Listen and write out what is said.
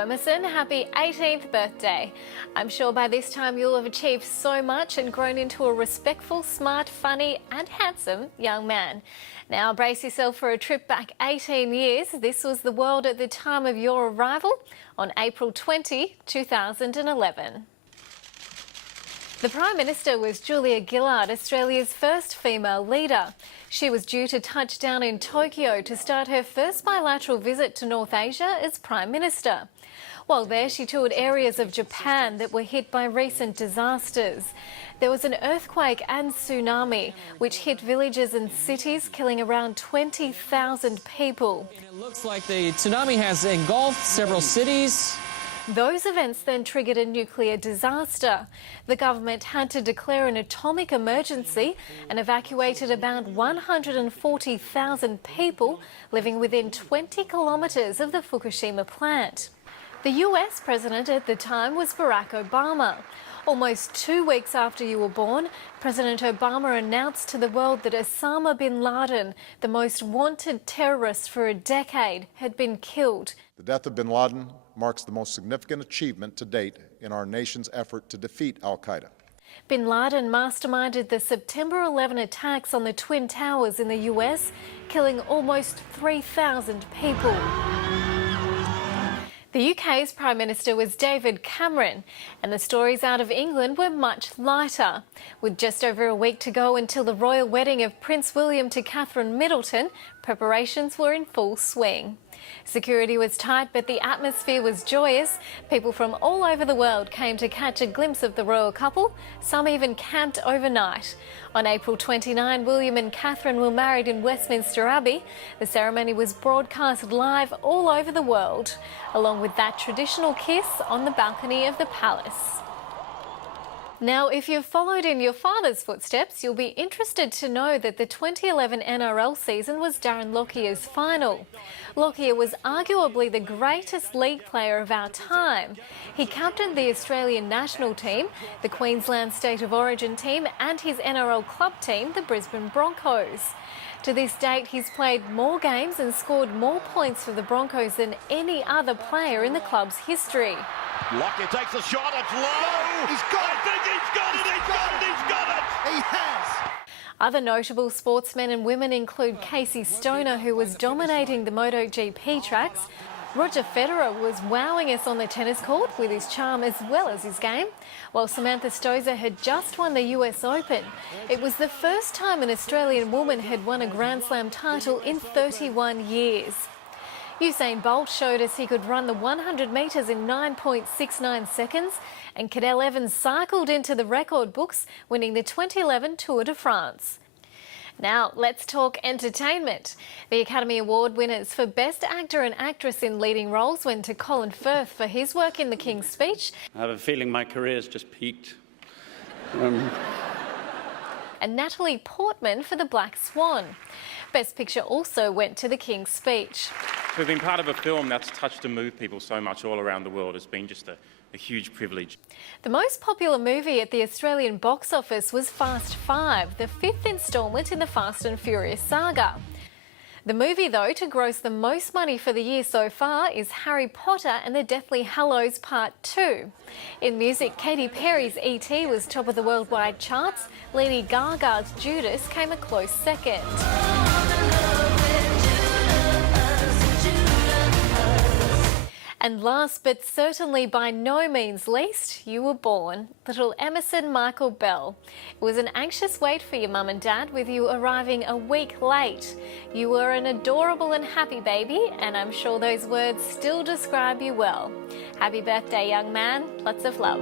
Emerson. Happy 18th birthday. I'm sure by this time you'll have achieved so much and grown into a respectful, smart, funny and handsome young man. Now brace yourself for a trip back 18 years. This was the world at the time of your arrival on April 20, 2011. The Prime Minister was Julia Gillard, Australia's first female leader. She was due to touch down in Tokyo to start her first bilateral visit to North Asia as Prime Minister. While there, she toured areas of Japan that were hit by recent disasters. There was an earthquake and tsunami, which hit villages and cities, killing around 20,000 people. It looks like the tsunami has engulfed several cities. Those events then triggered a nuclear disaster. The government had to declare an atomic emergency and evacuated about 140,000 people living within 20 kilometres of the Fukushima plant. The US president at the time was Barack Obama. Almost 2 weeks after you were born, President Obama announced to the world that Osama bin Laden, the most wanted terrorist for a decade, had been killed. The death of bin Laden marks the most significant achievement to date in our nation's effort to defeat al-Qaeda. Bin Laden masterminded the September 11 attacks on the Twin Towers in the US, killing almost 3,000 people. The UK's Prime Minister was David Cameron, and the stories out of England were much lighter. With just over a week to go until the royal wedding of Prince William to Catherine Middleton, preparations were in full swing. Security was tight, but the atmosphere was joyous. People from all over the world came to catch a glimpse of the royal couple. Some even camped overnight. On April 29, William and Catherine were married in Westminster Abbey. The ceremony was broadcast live all over the world, along with that traditional kiss on the balcony of the palace. Now, if you've followed in your father's footsteps, you'll be interested to know that the 2011 NRL season was Darren Lockyer's final. Lockyer was arguably the greatest league player of our time. He captained the Australian national team, the Queensland State of Origin team and his NRL club team, the Brisbane Broncos. To this date, he's played more games and scored more points for the Broncos than any other player in the club's history. Lockyer takes a shot, it's low! He's got it! I think he's got it! He's got it! He's got it! He has! Other notable sportsmen and women include Casey Stoner, who was dominating the MotoGP tracks. Roger Federer was wowing us on the tennis court with his charm as well as his game, while Samantha Stosur had just won the US Open. It was the first time an Australian woman had won a Grand Slam title in 31 years. Usain Bolt showed us he could run the 100 metres in 9.69 seconds, and Cadel Evans cycled into the record books, winning the 2011 Tour de France. Now, let's talk entertainment. The Academy Award winners for Best Actor and Actress in Leading Roles went to Colin Firth for his work in The King's Speech. I have a feeling my career's just peaked. And Natalie Portman for The Black Swan. Best Picture also went to The King's Speech. To have been part of a film that's touched and moved people so much all around the world has been just a huge privilege. The most popular movie at the Australian box office was Fast 5, the 5th instalment in the Fast and Furious saga. The movie, though, to gross the most money for the year so far is Harry Potter and the Deathly Hallows Part 2. In music, Katy Perry's E.T. was top of the worldwide charts. Lady Gaga's Judas came a close second. And last but certainly by no means least, you were born. Little Emerson Michael Bell. It was an anxious wait for your mum and dad, with you arriving a week late. You were an adorable and happy baby, and I'm sure those words still describe you well. Happy birthday, young man. Lots of love.